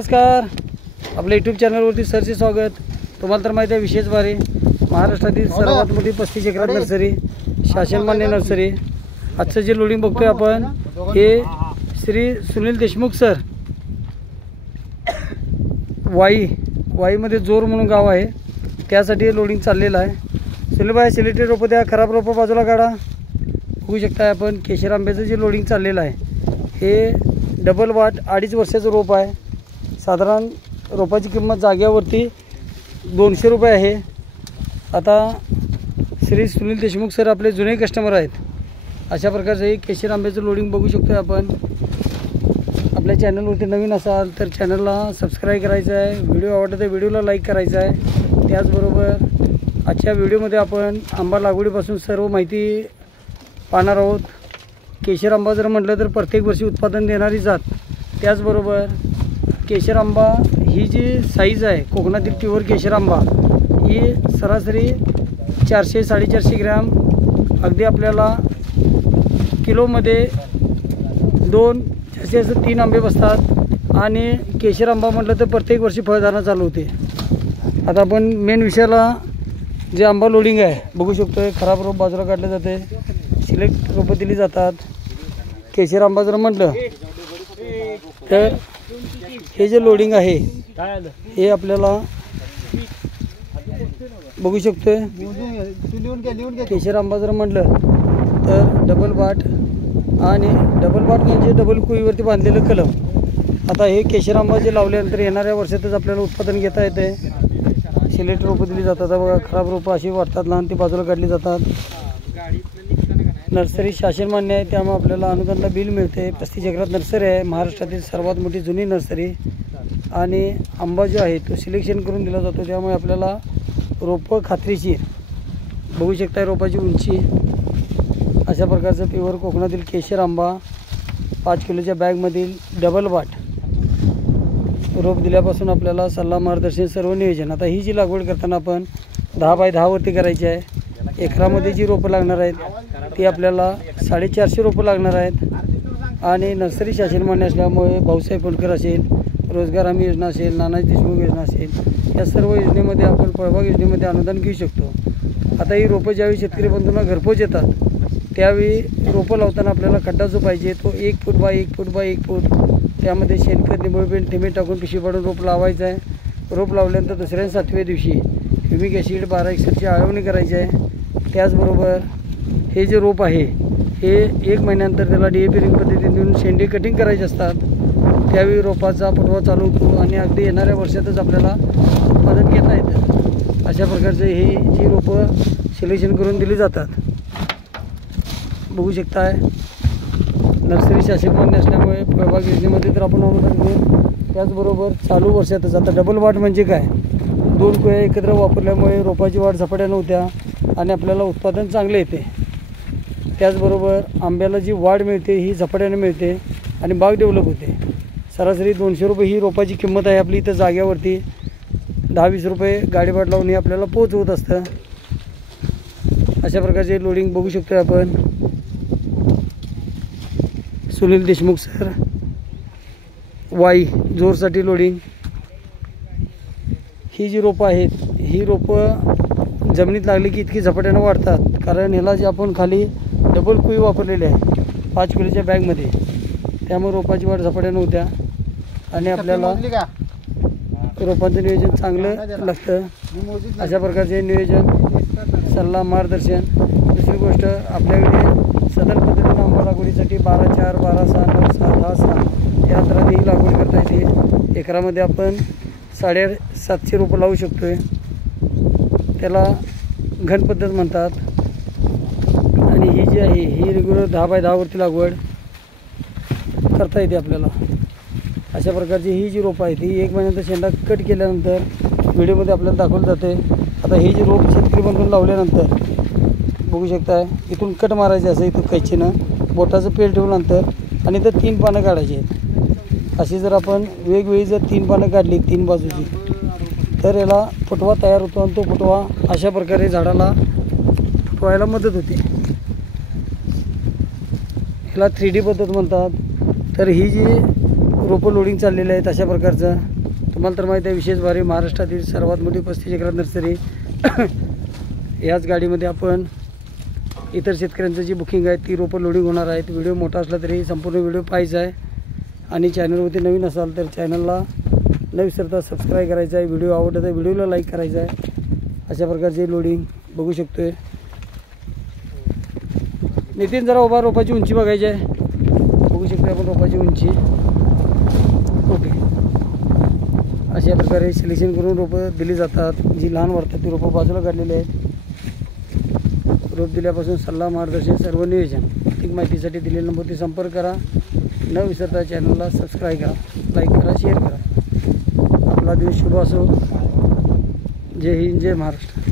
नमस्कार, आपल्या यूट्यूब चॅनलवरती सरचे स्वागत। तुम्हाला तर माहिती आहे विशेष बारे महाराष्ट्रातील सर्वात मोठी 35 एकरात नर्सरी, शासनमान्य नर्सरी। आजचं जे लोडिंग बघतोय आपण हे श्री सुनील देशमुख सर वाईमध्ये जोर म्हणून गाव आहे, त्यासाठी लोडिंग चाललेलं आहे। सुनीलभाई सिलेक्टेड रोपं द्या, खराब रोपं बाजूला काढा। बघू शकता आपण केशर आंब्याचं जे लोडिंग चाललेलं आहे हे डबल वाट 2.5 वर्षाचं रोप आहे। साधारण रोपाची किंमत जाग्यावरती 200 रुपये आहे। आता श्री सुनील देशमुख सर आपले जुने कस्टमर आहेत। अशा प्रकारचं हे केशर आंब्याचं लोडिंग बघू शकतो आपण। आपल्या चॅनलवरती नवीन असाल तर चॅनलला सबस्क्राईब करायचं आहे, व्हिडिओ आवडला तर व्हिडिओला लाईक करायचं आहे। त्याचबरोबर आजच्या व्हिडिओमध्ये आपण आंबा लागवडीपासून सर्व माहिती पाहणार आहोत। केशर आंबा जर म्हटलं तर प्रत्येक वर्षी उत्पादन देणारी जात, त्याचबरोबर केशर आंबा ही जी साईज आहे कोकणातील प्युअर केशर आंबा ही सरासरी 400-450 ग्रॅम अगदी आपल्याला किलोमध्ये 2 जास्तीत जास्त 3 आंबे बसतात। आणि केशर आंबा म्हटलं तर प्रत्येक वर्षी फळधारणा चालू होते। आता आपण मेन विषयाला जे आंबा लोडिंग आहे बघू शकतोय। खराब रोप बाजूला काढले जाते, सिलेक्ट रोपं दिली जातात। केशर आंबा जर म्हटलं तर हे जे लोडिंग आहे हे आपल्याला बघू शकतोय। केशर आंबा जर म्हटलं तर डबल बाट, आणि डबल बाट म्हणजे डबल कुईवरती बांधलेलं कलम। आता हे केशर आंबा जे लावल्यानंतर येणाऱ्या वर्षातच आपल्याला उत्पादन घेता येते। सिलेक्ट रोपं दिली जातात बघा, खराब रोपं अशी वाटतात लहान ती बाजूला काढली जातात। नर्सरी शासन मान्य आहे, त्यामुळे आपल्याला अनुदानला बिल मिळते। 35 एकरात नर्सरी आहे, महाराष्ट्रातील सर्वात मोठी जुनी नर्सरी। आणि आंबा जो आहे तो सिलेक्शन करून दिला जातो, त्यामुळे आपल्याला रोपं खात्रीशीर बघू शकता। रोपाची उंची अशा प्रकारचं प्युअर कोकणातील केशर आंबा 5 किलोच्या बॅगमधील डबल वाट रोप दिल्यापासून आपल्याला सल्ला मार्गदर्शन सर्व नियोजन। आता ही जी लागवड करताना आपण 10 बाय 10 वरती करायची आहे। एकरामध्ये जी रोपं लागणार आहेत ती आपल्याला 450 रोपं लागणार आहेत। आणि नर्सरी शासन मान्य असल्यामुळे भाऊसाहेब फुंडकर असेल, रोजगार हमी योजना असेल, नानाजी देशमुख योजना असेल, या सर्व योजनेमध्ये आपण फळबाग योजनेमध्ये अनुदान घेऊ शकतो। आता ही रोपं ज्यावेळी शेतकरी बंधूंना घरपोच येतात त्यावेळी रोपं लावताना आपल्याला खड्डा जो पाहिजे तो 1 फूट बाय 1 फूट बाय 1 फूट, त्यामध्ये शेणखत निंबळपेंड ठेमे टाकून पिशवी पाडून रोप लावायचं आहे। रोप लावल्यानंतर दुसऱ्या 7व्या दिवशी ह्युमिक ॲसिड 12% आळवणी करायची आहे। त्याचबरोबर हे जे रोप आहे हे 1 महिन्यानंतर त्याला DAP रिंग पद्धतीने शेंडे कटिंग करायचे असतात। त्यावेळी रोपाचा फुटवा चालू होतो आणि अगदी येणाऱ्या वर्षातच आपल्याला उत्पादन घेता येतं। अशा प्रकारचे हे जी रोपं सिलेक्शन करून दिली जातात बघू शकताय। नर्सरी शासन मान्य असल्यामुळे फळबाग योजनेमध्ये तर आपण अनुदान घेऊ। त्याचबरोबर चालू वर्षातच आता डबल वाट म्हणजे काय, 2 कुळ्या एकत्र वापरल्यामुळे रोपाची वाढ झपाट्यानं होत्या आणि आपल्याला उत्पादन चांगले येते। त्याचबरोबर आंब्याला जी वाढ मिळते ही झपाट्याने मिळते आणि बाग डेव्हलप होते। सरासरी 200 रुपये ही रोपाची किंमत आहे आपली इथं जाग्यावरती। 10-20 रुपये गाडीभाड लावून हे आपल्याला पोच होत असतं। अशा प्रकारचे लोडिंग बघू शकतो आपण। सुनील देशमुख सर जोरसाठी लोडिंग। ही जी रोपं आहेत ही रोपं जमिनीत लागली की इतकी झपाट्यानं वाढतात, कारण ह्याला जे आपण खाली डबल कुई वापरलेली आहे 5 किलोच्या बॅगमध्ये, त्यामुळे रोपाची वाढ झपाट्यानं होत्या आणि आपल्याला रोपांचं नियोजन चांगलं लागतं। अशा प्रकारचे नियोजन, सल्ला, मार्गदर्शन। दुसरी गोष्ट आपल्याकडे सदर पद्धतीनं आंबा लागवडीसाठी 12-4, 12-6, 9-6, 10-6 या अंतराने ही लागवड करता येते। एकरामध्ये आपण 750 रोपं लावू शकतो आहे, त्याला घन पद्धत म्हणतात। आणि ही जी आहे ही रेग्युलर 10 बाय 10 वरती लागवड करता येते आपल्याला। अशा प्रकारची ही जी रोपं आहेत ही 1 महिन्यानंतर शेंडा कट केल्यानंतर व्हिडिओमध्ये आपल्याला दाखवलं जाते। आता ही जी रोप शेतकरी बंधून लावल्यानंतर बघू शकता इथून कट मारायचे असं, इथून कैचीनं बोटाचं पेल ठेवून नंतर आणि इथं 3 पानं काढायची आहेत। अशी जर आपण वेगवेगळी जर 3 पानं काढली 3 बाजूची तर याला फुटवा तयार होतो आणि तो फुटवा अशा प्रकारे झाडाला फुटवायला मदत होते। ह्याला 3D पद्धत म्हणतात। तर ही जी रोपं लोडिंग चाललेलं आहे अशा प्रकारचं. तुम्हाला तर माहीत आहे विशेष भारी महाराष्ट्रातील सर्वात मोठी 35 एकरात नर्सरी. याच गाडीमध्ये आपण इतर शेतकऱ्यांचं जी बुकिंग आहे ती रोपं लोडिंग होणार आहेत. व्हिडिओ मोठा असला तरी संपूर्ण व्हिडिओ पाहायचा आहे. आणि चॅनलवरती नवीन असाल तर चॅनलला न विसरता सबस्क्राईब करायचं आहे. व्हिडिओ आवडला तर व्हिडिओला लाईक करायचा आहे. अशा प्रकारचे लोडिंग बघू शकतोय. नितीन जरा उभा, रोपाची उंची बघायची आहे. बघू शकतो आपण रोपाची उंची. ओके, अशा प्रकारे सिलेक्शन करून रोपं दिली जातात. जी लहान वाटतात ती रोपं बाजूला काढलेली आहेत. रोप दिल्यापासून सल्ला, मार्गदर्शन, सर्व नियोजन. अधिक माहितीसाठी दिलेल्या नंबरवरती संपर्क करा. न विसरता चॅनलला सबस्क्राईब करा, लाईक करा, शेअर करा. आपला दिवस शुभ असो. जय हिंद, जय महाराष्ट्र.